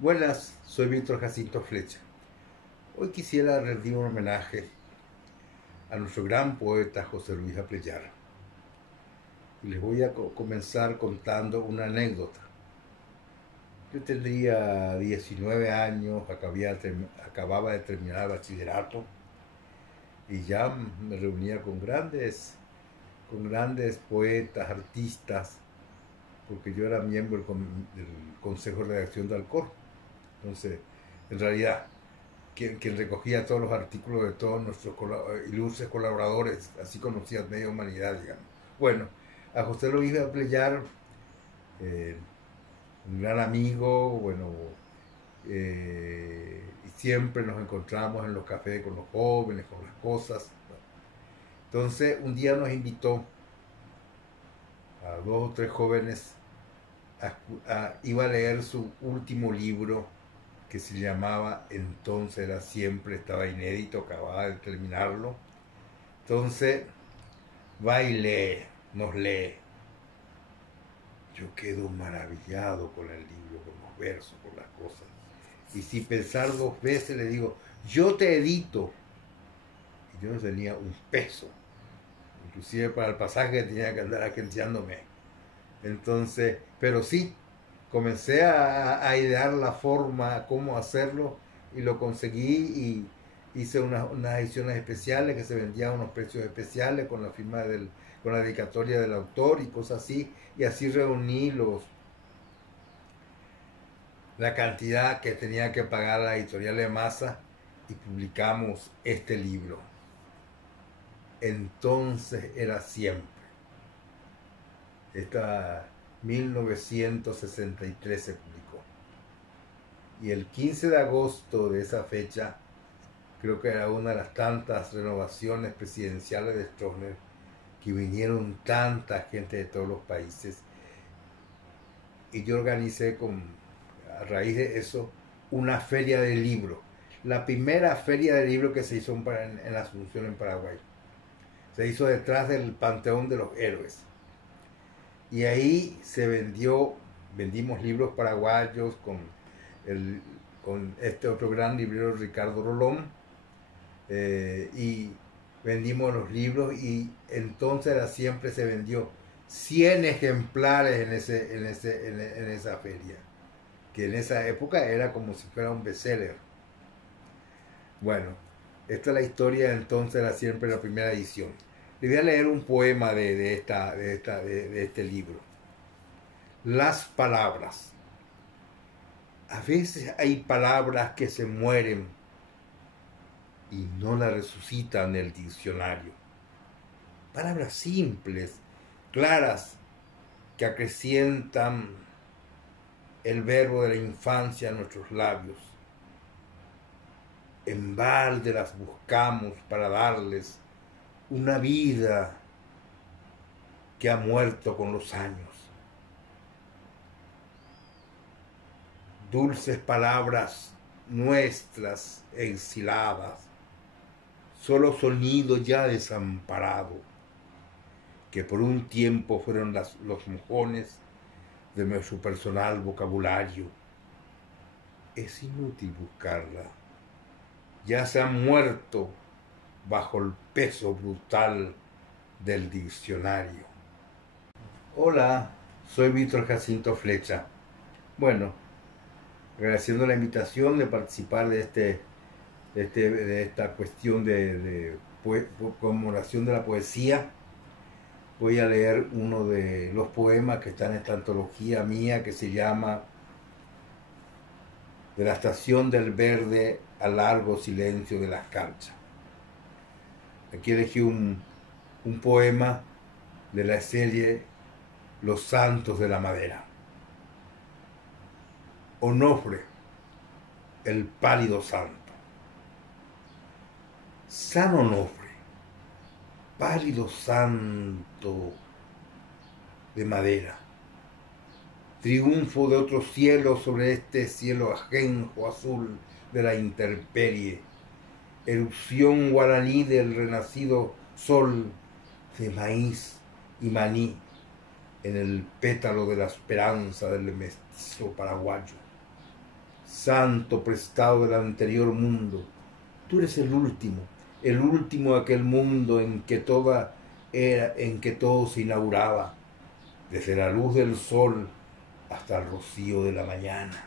Buenas, soy Víctor Jacinto Flecha. Hoy quisiera rendir un homenaje a nuestro gran poeta José Luis Appleyard. Y les voy a comenzar contando una anécdota. Yo tendría 19 años, acababa de terminar el bachillerato y ya me reunía con grandes poetas, artistas, porque yo era miembro del Consejo de Redacción de Alcor. Entonces, en realidad, quien recogía todos los artículos de todos nuestros ilustres colaboradores, así conocidas media humanidad, digamos. Bueno, a José Luis de Appleyard, eh, un gran amigo, bueno, y siempre nos encontramos en los cafés con los jóvenes, con las cosas. Entonces, un día nos invitó a dos o tres jóvenes, iba a leer su último libro, que se llamaba Entonces era siempre, estaba inédito, acababa de terminarlo. Entonces va y lee, nos lee. Yo quedo maravillado con el libro, con los versos, con las cosas. Y sin pensar dos veces le digo, yo te edito. Y yo no tenía un peso, inclusive para el pasaje tenía que andar agenciándome. Entonces, pero sí, comencé a idear la forma, cómo hacerlo, y lo conseguí, y hice unas ediciones especiales que se vendían a unos precios especiales con la firma con la dedicatoria del autor y cosas así, y así reuní la cantidad que tenía que pagar la editorial de Masa y publicamos este libro. Entonces era siempre. Esta 1963 se publicó. Y el 15 de agosto de esa fecha, creo que era una de las tantas renovaciones presidenciales de Stroessner, que vinieron tanta gente de todos los países. Y yo organicé, a raíz de eso, una feria de libro. La primera feria de libro que se hizo en la Asunción, en Paraguay. Se hizo detrás del Panteón de los Héroes. Y ahí vendimos libros paraguayos con este otro gran librero, Ricardo Rolón, y vendimos los libros, y entonces siempre se vendió 100 ejemplares en esa feria, que en esa época era como si fuera un bestseller. Bueno, esta es la historia entonces, era siempre la primera edición. Le voy a leer un poema de este libro. Las palabras. A veces hay palabras que se mueren y no las resucitan en el diccionario. Palabras simples, claras, que acrecientan el verbo de la infancia en nuestros labios. En balde las buscamos para darles una vida que ha muerto con los años. Dulces palabras nuestras exiladas, solo sonido ya desamparado, que por un tiempo fueron los mojones de nuestro personal vocabulario. Es inútil buscarla, ya se han muerto bajo el peso brutal del diccionario. Hola, soy Víctor Jacinto Flecha. Bueno, agradeciendo la invitación de participar de esta cuestión de conmemoración de la poesía, voy a leer uno de los poemas que está en esta antología mía, que se llama De la estación del verde al largo silencio de las canchas. Aquí elegí un poema de la serie Los Santos de la Madera. Onofre, el pálido santo. San Onofre, pálido santo de madera, triunfo de otro cielo sobre este cielo ajenjo azul de la intemperie, erupción guaraní del renacido sol de maíz y maní en el pétalo de la esperanza del mestizo paraguayo. santo prestado del anterior mundo. Tú eres el último de aquel mundo en que todo se inauguraba, desde la luz del sol hasta el rocío de la mañana.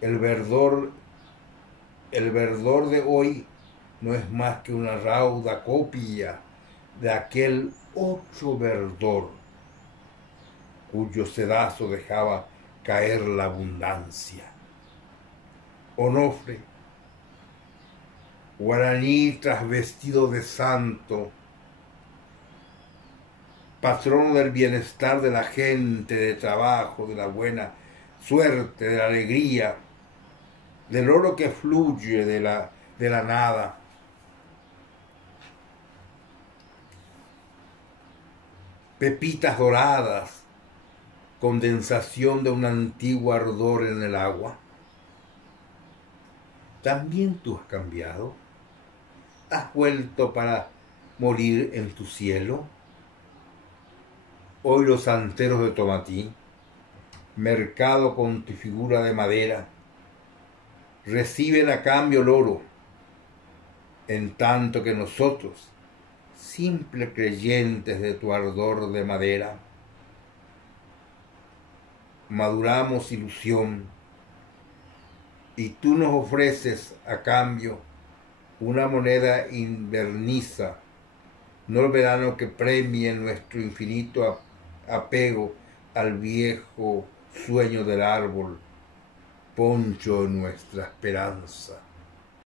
El verdor de hoy no es más que una rauda copia de aquel otro verdor, cuyo sedazo dejaba caer la abundancia. Onofre, guaraní trasvestido de santo, patrono del bienestar de la gente, de trabajo, de la buena suerte, de la alegría, del oro que fluye de la nada. Pepitas doradas, condensación de un antiguo ardor en el agua. ¿También tú has cambiado? ¿Has vuelto para morir en tu cielo? Hoy los santeros de Tomatí, mercado con tu figura de madera, reciben a cambio el oro, en tanto que nosotros, simples creyentes de tu ardor de madera, maduramos ilusión, y tú nos ofreces a cambio una moneda inverniza, no el verano que premie nuestro infinito apego al viejo sueño del árbol, poncho de nuestra esperanza.